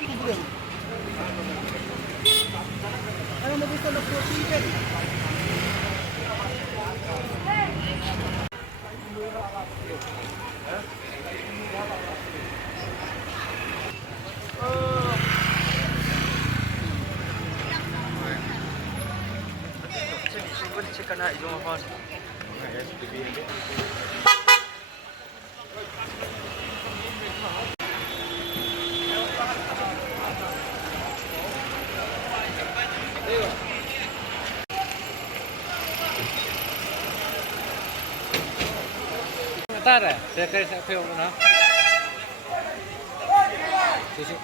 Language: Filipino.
Ano mo gusto na protein? Check ka na yung phone. Bentar ya, saya kasih film na. Susu.